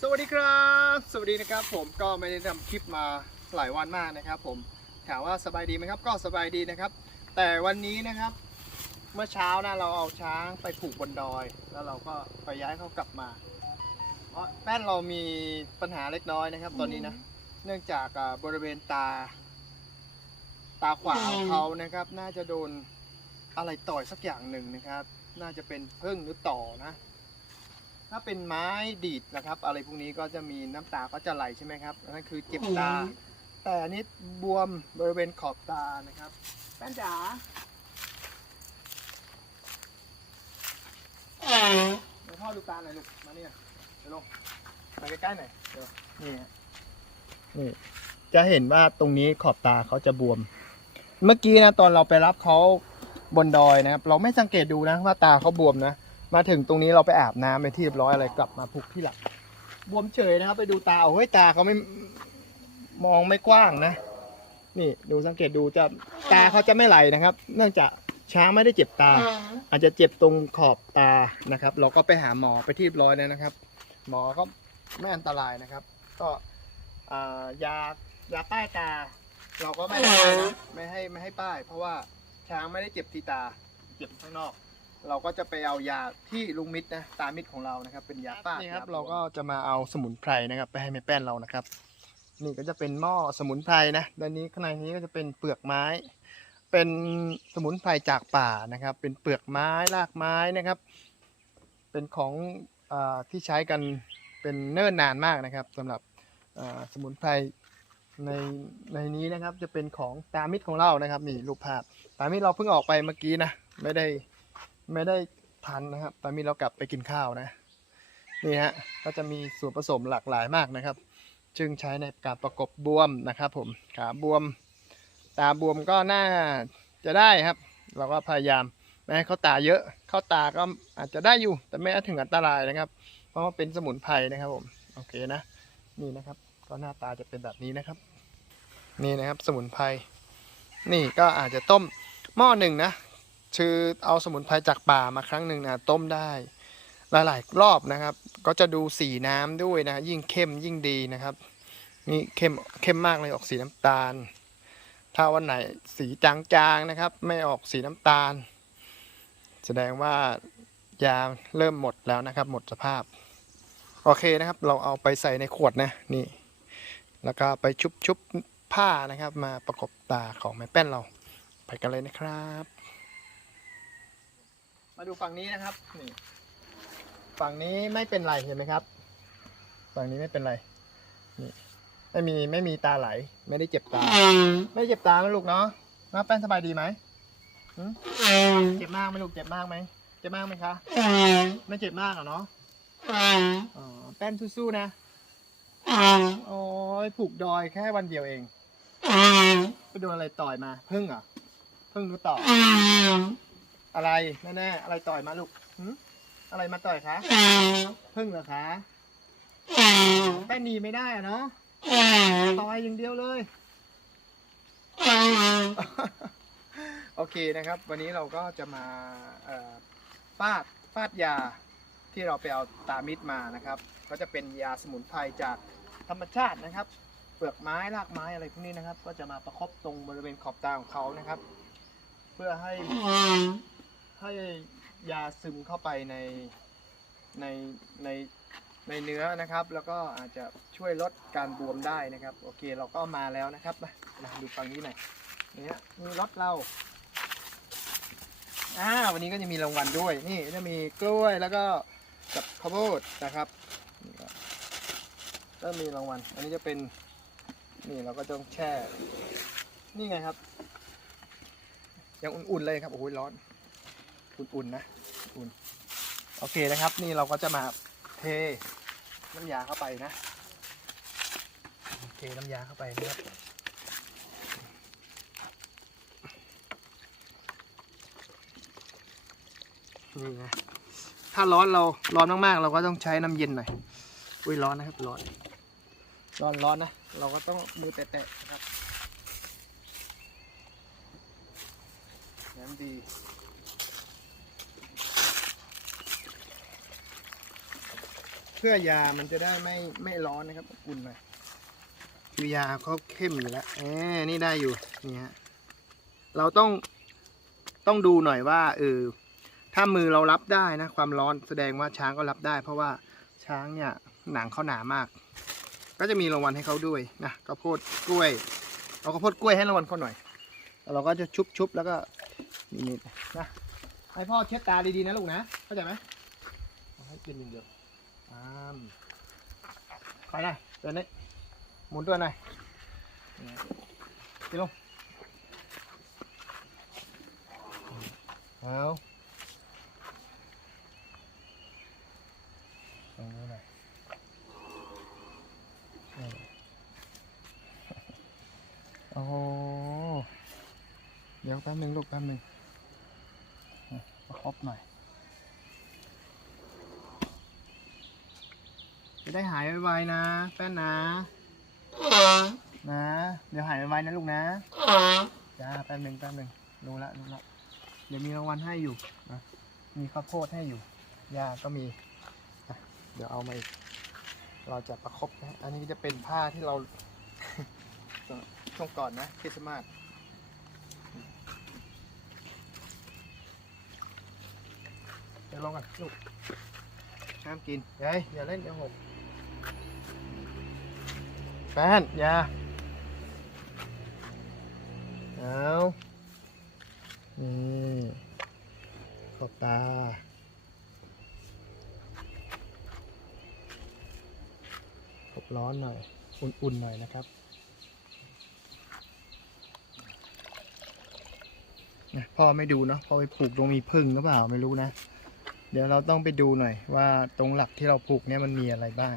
สวัสดีครับ สวัสดีนะครับผมก็ไม่ได้ทำคลิปมาหลายวันมากนะครับ ผมถามว่าสบายดีไหมครับ ก็สบายดีนะครับ แต่วันนี้นะครับ เมื่อเช้านะเราเอาช้างไปผูกบนดอย แล้วเราก็ไปย้ายเขากลับมาเพราะแป้นเรามีปัญหาเล็กน้อยนะครับ ตอนนี้นะ เนื่องจากอ่าบริเวณตา ตาขวาของเขานะครับ น่าจะโดนอะไรต่อยสักอย่างหนึ่งนะครับ น่าจะเป็นพึ่งหรือต่อนะ ถ้าเป็นไม้ดีดนะครับ อะไรพวกนี้ก็จะมีน้ำตาก็จะไหลใช่ไหมครับนั่นคือเจ็บตา แต่อันนี้บวมบริเวณขอบตานะครับแป้นจ๋าเดี๋ยวพ่อดูตาหน่อยลูก มาเนี่ยเดี๋ยวลงมาใกล้ๆหน่อยเดี๋ยวนี่ฮะนี่จะเห็นว่าตรงนี้ขอบตาเขาจะบวม เมื่อกี้นะตอนเราไปรับเขาบนดอยนะครับ เราไม่สังเกตดูนะว่าตาเขาบวมนะ มาถึงตรงนี้เราไปอาบน้ำไปที่เรียบร้อยอะไรกลับมาพุกที่หลังบวมเฉยนะครับ ไปดูตาโอ้ยตาเขาไม่มองไม่กว้างนะ นี่ดูสังเกตดูจะตาเขาจะไม่ไหลนะครับ เนื่องจากช้างไม่ได้เจ็บตา อาจจะเจ็บตรงขอบตานะครับ เราก็ไปหาหมอไปที่เรียบร้อยแล้วนะครับ หมอก็ไม่อันตรายนะครับ ก็อ่ายายาป้ายตา เราก็ไม่ได้นะไม่ให้ไม่ให้ป้าย เพราะว่าช้างไม่ได้เจ็บที่ตา เจ็บข้างนอก เราก็จะไปเอายาที่ลุงมิตรนะตามิตรของเรานะครับ เป็นยาป้านี่ครับเราก็จะมาเอาสมุนไพรนะครับ ไปให้แม่แป้นเรานะครับ นี่ก็จะเป็นหม้อสมุนไพรนะด้านนี้ข้างในนี้ก็จะเป็นเปลือกไม้ เป็นสมุนไพรจากป่านะครับ เป็นเปลือกไม้รากไม้นะครับ เป็นของอาที่ใช้กันเป็นเนิ่นนานมากนะครับสำหรับอ่าสมุนไพรในในนี้นะครับจะเป็นของตามิตรของเรานะครับนี่รูปภาพตามิตรเราเพิ่งออกไปเมื่อกี้นะไม่ได้ ไม่ได้ทันนะครับตามิตรเรากลับไปกินข้าวนะ นี่ฮะ ก็จะมีส่วนผสมหลากหลายมากนะครับ จึงใช้ในการประกบบวมนะครับผม ขาบวม ตาบวมก็น่าจะได้ครับ เราก็พยายามไม่ให้เข้าตาเยอะ เข้าตาก็อาจจะได้อยู่ แต่ไม่ถึงอันตรายนะครับ เพราะว่าเป็นสมุนไพรนะครับผม โอเคนะ นี่นะครับ ก็หน้าตาจะเป็นแบบนี้นะครับ นี่นะครับสมุนไพร นี่ก็อาจจะต้มหม้อหนึ่งนะ คือเอาสมุนไพรจากป่ามาครั้งหนึ่งนะต้มได้หลายๆรอบนะครับ ก็จะดูสีน้ำด้วยนะยิ่งเข้มยิ่งดีนะครับ นี่เข้มเข้มมากเลยออกสีน้ำตาล ถ้าวันไหนสีจางๆนะครับ ไม่ออกสีน้ำตาล แสดงว่ายาเริ่มหมดแล้วนะครับ หมดสภาพ โอเคนะครับ เราเอาไปใส่ในขวดนะนี่ แล้วก็ไปชุบชุบผ้านะครับ มาประกบตาของแม่แป้นเรา ไปกันเลยนะครับ มาดูฝั่งนี้นะครับนี่ฝั่งนี้ไม่เป็นไรเห็นไหมครับ ฝั่งนี้ไม่เป็นไรนี่ไม่มีไม่มีตาไหล ไม่ได้เจ็บตา ไม่เจ็บตานะลูกเนาะน้าแป้นสบายดีไหมเจ็บมากไหมลูกเจ็บมากไหมเจ็บมากไหมคะไม่เจ็บมากเหรอเนาะอ๋อแป้นสู้ๆนะโอ้ยผูกดอยแค่วันเดียวเองไปโดนอะไรต่อยมาพึ่งเหรอพึ่งหรือต่อ อะไรแน่ๆอะไรต่อยมาลูกหืมอะไรมาต่อยคะพึ่งเหรอคะแป้นหนีไม่ได้อะเนาะต่อยอย่างเดียวเลย โอเคนะครับ วันนี้เราก็จะมาเอ่อฟาดฟาดยาที่เราไปเอาตามิดมานะครับ ก็จะเป็นยาสมุนไพรจากธรรมชาตินะครับ เปลือกไม้รากไม้อะไรพวกนี้นะครับ ก็จะมาประคบตรงบริเวณขอบตาของเขานะครับ เพื่อให้ ให้ยาซึมเข้าไปในในในในเนื้อนะครับ แล้วก็อาจจะช่วยลดการบวมได้นะครับ โอเคเราก็มาแล้วนะครับมามาดูฝั่งนี้หน่อยเนี่ยมีรถเราอ่าวันนี้ก็จะมีรางวัลด้วย นี่จะมีกล้วยแล้วก็กับข้าวโพดนะครับนี่ก็ก็มีรางวัล อันนี้จะเป็น นี่เราก็ต้องแช่ นี่ไงครับ ยังอุ่นๆเลยครับ โอ้ยร้อน อุ่นๆนะอุ่นโอเคนะครับ นี่เราก็จะมาเทน้ำยาเข้าไปนะเทน้ำยาเข้าไปนะครับนี่นะถ้าร้อนเราร้อนมากๆ เราก็ต้องใช้น้ำเย็นหน่อยอุ้ยร้อนนะครับร้อนร้อนร้อนนะ เราก็ต้องมือแตะๆนะครับน้ำดี เพื่อยามันจะได้ไม่ไม่ร้อนนะครับอบอุ่นหน่อยคือยาเขาเข้มอยู่แล้วเออนี่ได้อยู่นี่ฮะเราต้องต้องดูหน่อยว่าเออถ้ามือเรารับได้นะความร้อนแสดงว่าช้างก็รับได้ เพราะว่าช้างเนี่ยหนังเขาหนามาก ก็จะมีรางวัลให้เขาด้วยนะข้าวโพดกล้วยเอาข้าวโพดกล้วยให้รางวัลเขาหน่อยแล้วเราก็จะชุบชุบแล้วก็นี่ๆนะให้พ่อเช็ดตาดีๆนะลูกนะเข้าใจไหมให้กินอย่างเดียว อ้ามไปหน่อยเดินนี่หมุนตัวหน่อยนี่กินลงเอาตรงนี้หน่อยโอ้โหเดี๋ยวแป๊บนึงลูกแป๊บนึงอะประคบหน่อย จะได้หายไวๆนะแป้นนะ นะ เดี๋ยวหายไวๆนะลูกนะจ้าแป๊บนึงแป๊บนึงรู้ละรู้ละเดี๋ยวมีรางวัลให้อยู่นะมีข้าวโพดให้อยู่ยาก็มี เดี๋ยวเอามาอีก เราจะประคบนะ อันนี้จะเป็นผ้าที่เราช่วงก่อนนะคริสต์มาสเดี๋ยวลองกันลูกห้ามกินยายอย่าเล่นเดี๋ยวหก ฟนอย่าเอานี่ขอบตาขบร้อนหน่อย อุ่นๆหน่อยนะครับพ่อไม่ดูเนาะพ่อไปผูกตรงมีพึ่งหรือเปล่าไม่รู้นะ เดี๋ยวเราต้องไปดูหน่อยว่าตรงหลักที่เราผูกเนี่ยมันมีอะไรบ้าง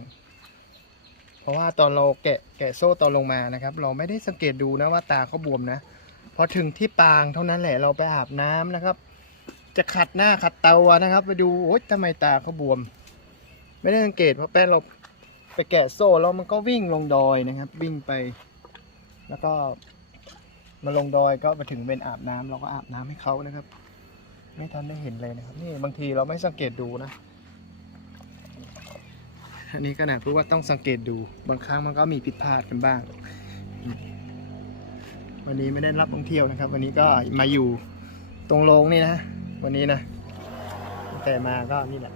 เพราะว่าตอนเราแกะแกะโซ่ตอนลงมานะครับ เราไม่ได้สังเกตดูนะว่าตาเขาบวมนะพอถึงที่ปางเท่านั้นแหละเราไปอาบน้ำนะครับ จะขัดหน้าขัดเตานะครับ ไปดูโอ๊ยทำไมตาเขาบวม ไม่ได้สังเกตเพราะแป้นเราไปแกะโซ่แล้วมันก็วิ่งลงดอยนะครับ วิ่งไป แล้วก็มาลงดอยก็มาถึงเป็นอาบน้ำเราก็อาบน้ำให้เขานะครับ ไม่ทันได้เห็นเลยนะครับ นี่บางทีเราไม่สังเกตดูนะ อันนี้ก็นะพูดว่าต้องสังเกตดูบางครั้งมันก็มีผิดพลาดกันบ้าง วันนี้ไม่ได้รับท่องเที่ยวนะครับ วันนี้ก็มาอยู่ตรงโรงนี่นะ วันนี้นะแต่มาก็นี่แหละ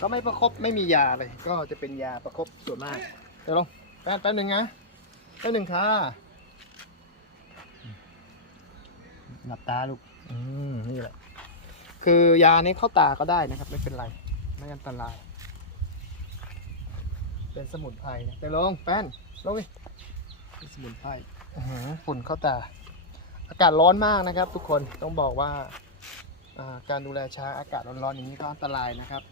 ก็ไม่ประคบไม่มียาเลย ก็จะเป็นยาประคบส่วนมากเดี๋ยวลงแป๊บแป๊บหนึ่งนะแป๊บหนึ่งค่ะหลับตาลูกอืมนี่แหละ คือยานี้เข้าตาก็ได้นะครับ ไม่เป็นไร ไม่อันตราย เป็นสมุนไพรนะไปลงแป้นลงดิเป็นสมุนไพรอื้อหือฝุ่นเข้าตา อากาศร้อนมากนะครับ ทุกคนต้องบอกว่าอ่าการดูแลช้างอากาศร้อนๆอย่างนี้ก็อันตรายนะครับ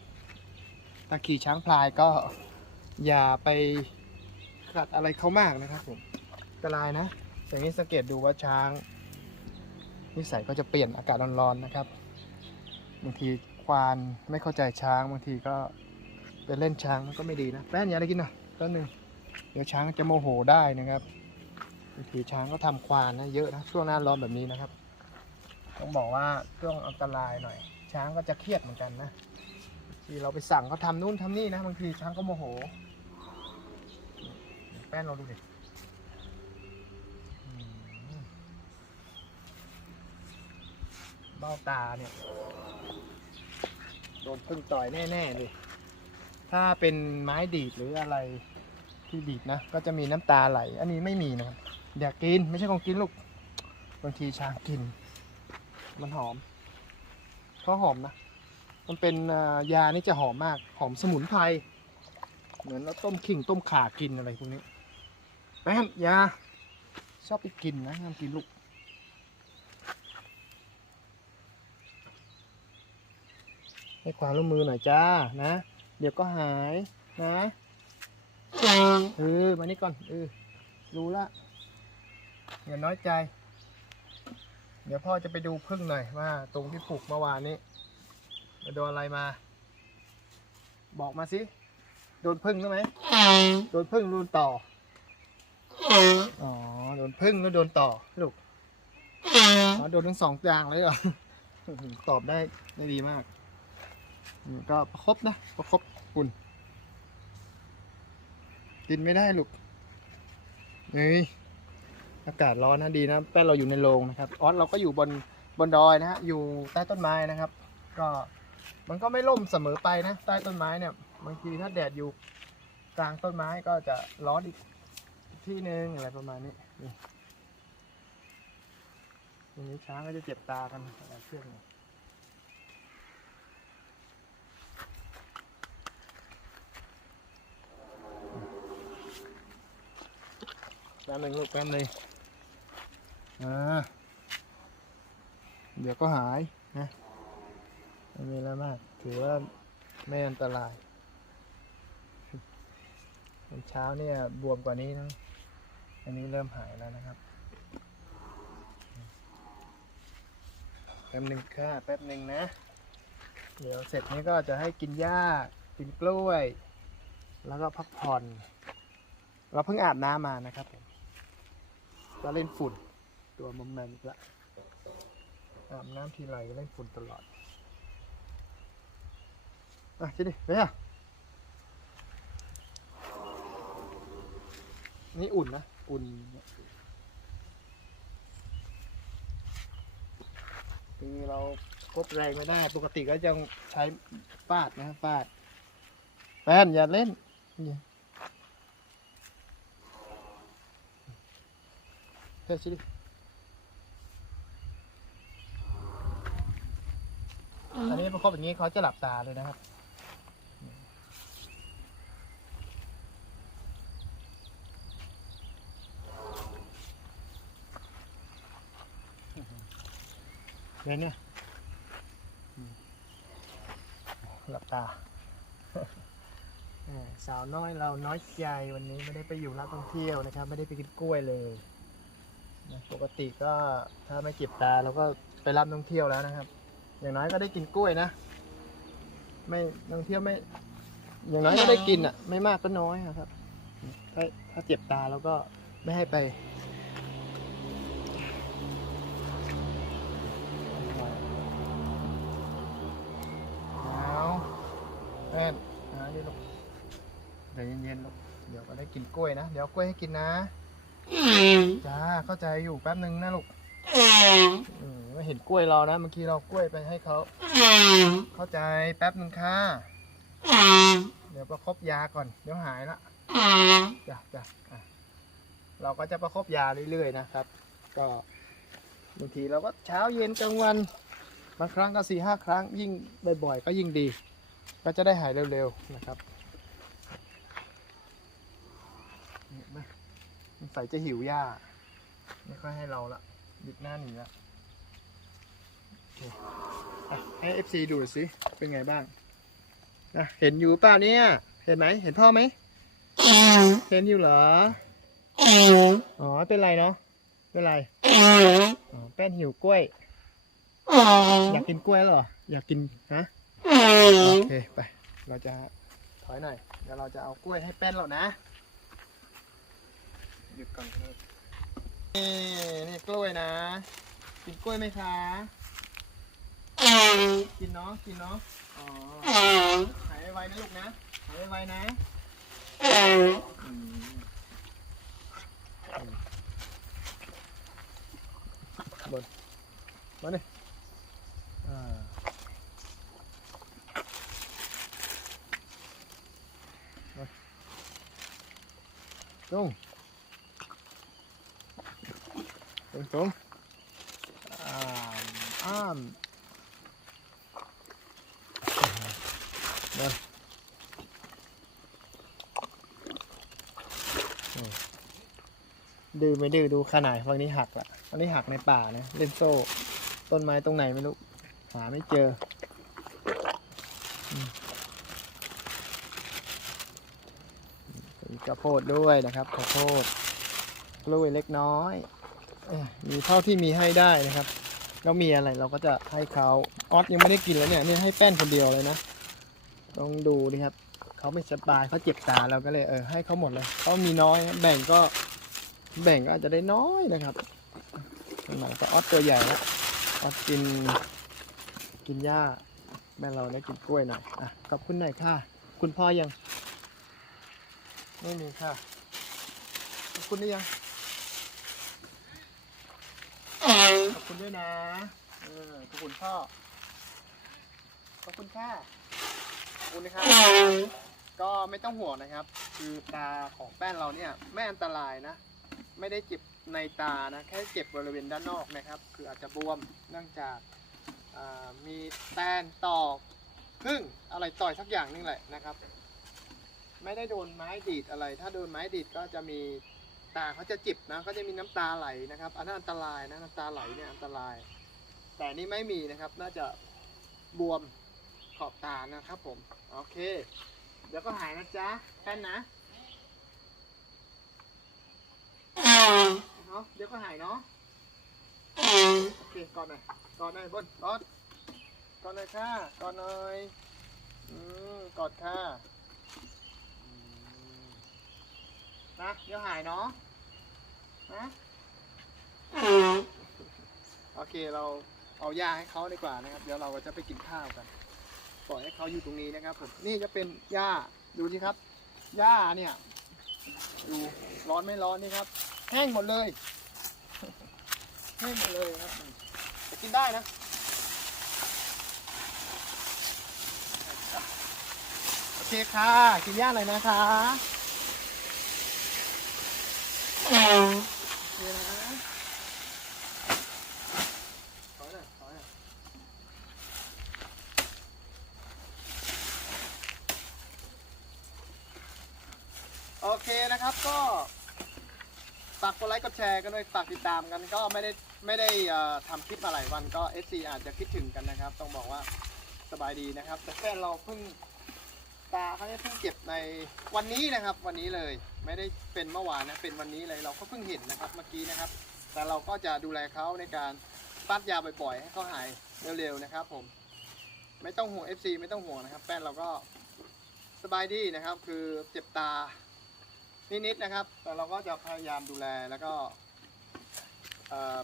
ถ้าขี่ช้างพลายก็อย่าไปขัดอะไรเขามากนะครับผมอันตรายนะอย่างนี้สังเกตดูว่าช้าง นิสัยก็จะเปลี่ยนอากาศร้อนๆนะครับบางทีควานไม่เข้าใจช้างบางทีก็ ไปเล่นช้างมันก็ไม่ดีนะแป้นอย่าได้กินหน่อยแป๊บนึงเดี๋ยวช้างจะโมโหได้นะครับบางทีช้างก็ทำควานนะเยอะนะช่วงหน้าร้อนแบบนี้นะครับ ต้องบอกว่าช่วงอันตรายหน่อย ช้างก็จะเครียดเหมือนกันนะที่เราไปสั่งเขาทำนู่นทำนี่นะบางทีช้างก็โมโห แป้นเราดูดิเบ้าตาเนี่ย โดนพึ่งต่อยแน่ ๆ เลย ถ้าเป็นไม้ดีดหรืออะไรที่ดีดนะ ก็จะมีน้ำตาไหล อันนี้ไม่มีนะครับอยากกินไม่ใช่ของกินลูก บางทีช้างกิน มันหอมเพราะหอมนะ มันเป็นอ่ายานี่จะหอมมาก หอมสมุนไพร เหมือนเราต้มขิงต้มข่ากินอะไรพวกนี้แป้นยาชอบไปกินนะห้ามกินลูก ให้ความร่วมมือหน่อยจ้านะ เดี๋ยวก็หายนะเออมานี่ก่อนเออรู้ละอย่าน้อยใจ เดี๋ยวพ่อจะไปดูพึ่งหน่อยว่า ตรงที่ปลูกเมื่อวานนี้โดนอะไรมา บอกมาสิโดนพึ่งใช่ไหมโดนพึ่งโดนต่ออ๋อโดนพึ่งแล้วโดนต่อลูกอ๋อโดนทั้งสองอย่างเลยเหรอตอบได้ได้ดีมาก ก็ประคบนะประคบคุณกินไม่ได้ลูกเฮ้ยอากาศร้อนนะดีนะแป้นเราอยู่ในโรงนะครับออสเราก็อยู่บนบนดอยนะฮะอยู่ใต้ต้นไม้นะครับ ก็มันก็ไม่ร่มเสมอไปนะ ใต้ต้นไม้เนี่ยบางทีถ้าแดดอยู่กลางต้นไม้ก็จะร้อนอีกที่หนึ่งอะไรประมาณนี้นี่ทีนี้ช้างก็จะเจ็บตากันอะไรเชื่องเนี่ แป๊บนึงลูกแป๊บนึงอ่าเดี๋ยวก็หายนะไม่มีอะไรมาก ถือว่าไม่อันตรายเช้าเนี่ยบวมกว่านี้นะ อันนี้เริ่มหายแล้วนะครับแป๊บหนึ่งค่ะแป๊บหนึ่งนะ เดี๋ยวเสร็จนี้ก็จะให้กินหญ้ากินกล้วย แล้วก็พักผ่อน เราเพิ่งอาบน้ำมานะครับผม ก็เล่นฝุ่น ตัวมอมแมมอีกละอาบน้ำทีไรก็เล่นฝุ่นตลอด อะชิดิไปอะนี่อุ่นนะ อุ่นคือเราควบแรงไม่ได้ ปกติก็จะใช้ฟาดนะฟาดแฟนอย่าเล่น นี่เฮ้ยชิดิอันนี้ประคบอย่างนี้เขาจะหลับตาเลยนะครับเห็นเนี่ยอืมหลับตาแหม่สาวน้อยเราน้อยใจวันนี้ไม่ได้ไปอยู่นักท่องเที่ยวนะครับ ไม่ได้ไปกินกล้วยเลยนะ ปกติก็ถ้าไม่เจ็บตาเราก็ไปรับนักท่องเที่ยวแล้วนะครับ อย่างน้อยก็ได้กินกล้วยนะ ไม่นักท่องเที่ยวไม่ อย่างน้อยก็ได้กินอะ ไม่มากก็น้อยอะครับ ถ้าถ้าเจ็บตาเราก็ไม่ให้ไปเอาแม่นหาดิลูกเดี๋ยวเย็นๆลูกเดี๋ยวก็ได้กินกล้วยนะ เดี๋ยวกล้วยให้กินนะ จ้าเข้าใจอยู่แป๊บนึงนะลูกมไม่เห็นกล้วยเรานะเมื่อกี้เรากล้วยไปให้เขาเข้าใจแป๊บนึงค่ะเดี๋ยวประคบยาก่อนเดี๋ยวหายละจ้ะจ้ะเราก็จะประคบยาเรื่อยๆนะครับ ก็บางทีเราก็เช้าเย็นกลางวันบางครั้งก็สี่ห้าครั้งยิ่งบ่อยๆ ก็ยิ่งดี ก็จะได้หายเร็วๆนะครับเนี่ยนะ มันใส่จะหิวหญ้า ไม่ค่อยให้เราละหยุดหน้าหนีละโอเคอะให้เอฟซีดูหน่อยสิเป็นไงบ้างนะเห็นอยู่เปล่าเนี่ย เห็นไหมเห็นพ่อไหมเห็นอยู่เหรออ๋อเป็นไรเนาะเป็นไรอ๋อแป้นหิวกล้วยอยากกินกล้วยเหรออยากกินฮะโอเคไป เราจะถอยหน่อยเดี๋ยวเราจะเอากล้วยให้แป้นเรานะ หยุดก่อนครับนี่นี่กล้วยนะ กินกล้วยไหมคะ กินเนาะ กินเนาะ อ๋อ หายไวๆนะลูกนะ หายไวๆนะอืมอืมบนมาเนี่ยอ่ามา ตรงตรงอ้ามอ้ามมาอืมดื้อไม่ดื้อดูขนาดฝั่งนี้หักละอันนี้หักในป่านะเล่นโซ่ ต้นไม้ตรงไหนไม่รู้ หาไม่เจอข้าวโพดด้วยนะครับข้าวโพดกล้วยเล็กน้อย มีเท่าที่มีให้ได้นะครับ แล้วมีอะไรเราก็จะให้เขาออสยังไม่ได้กินแล้วเนี่ยนี่ให้แป้นคนเดียวเลยนะต้องดูดิครับเขาไม่สบายเขาเจ็บตาเราก็เลยเออให้เขาหมดเลยเขามีน้อยแบ่งก็แบ่งก็อาจจะได้น้อยนะครับหน่อออสตัวใหญ่แล้วออสกินกินหญ้าแม่เราได้กินกล้วยหน่อยอะขอบคุณหน่อยค่ะ คุณพ่อยัง ไม่มีค่ะขอบคุณได้ยัง ขอบคุณด้วยนะ เออ ขอบคุณพ่อ ขอบคุณค่ะ ขอบคุณนะครับ ก็ไม่ต้องห่วงนะครับ คือตาของแป้นเราเนี่ยไม่อันตรายนะ ไม่ได้เจ็บในตานะ แค่เจ็บบริเวณด้านนอกนะครับ คืออาจจะบวม เนื่องจากมีแตนตอกพึ่งอะไรต่อยสักอย่างนึงแหละนะครับ ไม่ได้โดนไม้ดีดอะไร ถ้าโดนไม้ดีดก็จะมี ตาเขาจะจิบนะก็จะมีน้ำตาไหลนะครับ อันนั้นอันตรายนะน้ำตาไหลเนี่ยอันตราย แต่นี่ไม่มีนะครับ น่าจะบวมขอบตานะครับผม โอเค เดี๋ยวก็หายนะจ๊ะแป้นนะเนาะเดี๋ยวก็หายเนาะโอเคกอดหน่อยกอดหน่อยบนกอดกอดหน่อยค่ะกอดหน่อยอืมกอดค่ะอืมนะเดี๋ยวหายเนาะ นะโอเคเราเอายาให้เขาดีกว่านะครับ เดี๋ยวเราก็จะไปกินข้าวกันปล่อยให้เขาอยู่ตรงนี้นะครับผมนี่จะเป็นหญ้าดูสิครับหญ้าเนี่ยดูร้อนไม่ร้อนนี่ครับ แห้งหมดเลยแห้งหมดเลยครับจะกินได้นะโอเคค่ะกินหญ้าหน่อยนะคะ โอเคนะถอยหน่อยถอยหน่อยโอเคนะครับก็ฝากกดไลค์กดแชร์กันด้วยฝากติดตามกันก็ไม่ได้ไม่ได้เอ่อทำคลิปมาหลายวันก็ SC อาจจะคิดถึงกันนะครับ ต้องบอกว่าสบายดีนะครับ แต่แค่เราเพิ่ง ตาเขาเนี่ยเพิ่งเก็บในวันนี้นะครับ วันนี้เลยไม่ได้เป็นเมื่อวานนะเป็นวันนี้เลยเราก็เพิ่งเห็นนะครับเมื่อกี้นะครับ แต่เราก็จะดูแลเขาในการปัดยาบ่อยๆให้เขาหายเร็วๆนะครับ ผม ไม่ต้องห่วง FC ไม่ต้องห่วงนะครับ แป้นเราก็สบายดีนะครับ คือเจ็บตานิดๆนะครับ แต่เราก็จะพยายามดูแลแล้วก็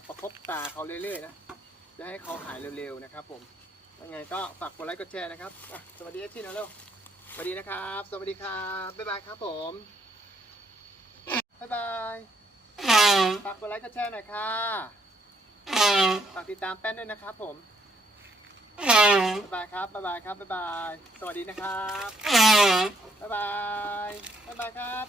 ประคบตาเขาเรื่อยๆนะจะให้เขาหายเร็วๆนะครับ ผมยังไงก็ฝากกดไลค์กดแชร์นะครับ สวัสดีเอฟซีนะเร็ว สวัสดีนะครับ สวัสดีครับ บ๊ายบายครับผม บ๊ายบายฝากกดไลค์กดแชร์หน่อยค่ะฝากติดตามแป้นด้วยนะครับผม บ๊ายบายครับ บ๊ายบายครับ บ๊ายบาย สวัสดีนะครับ บ๊ายบาย บ๊ายบายครับ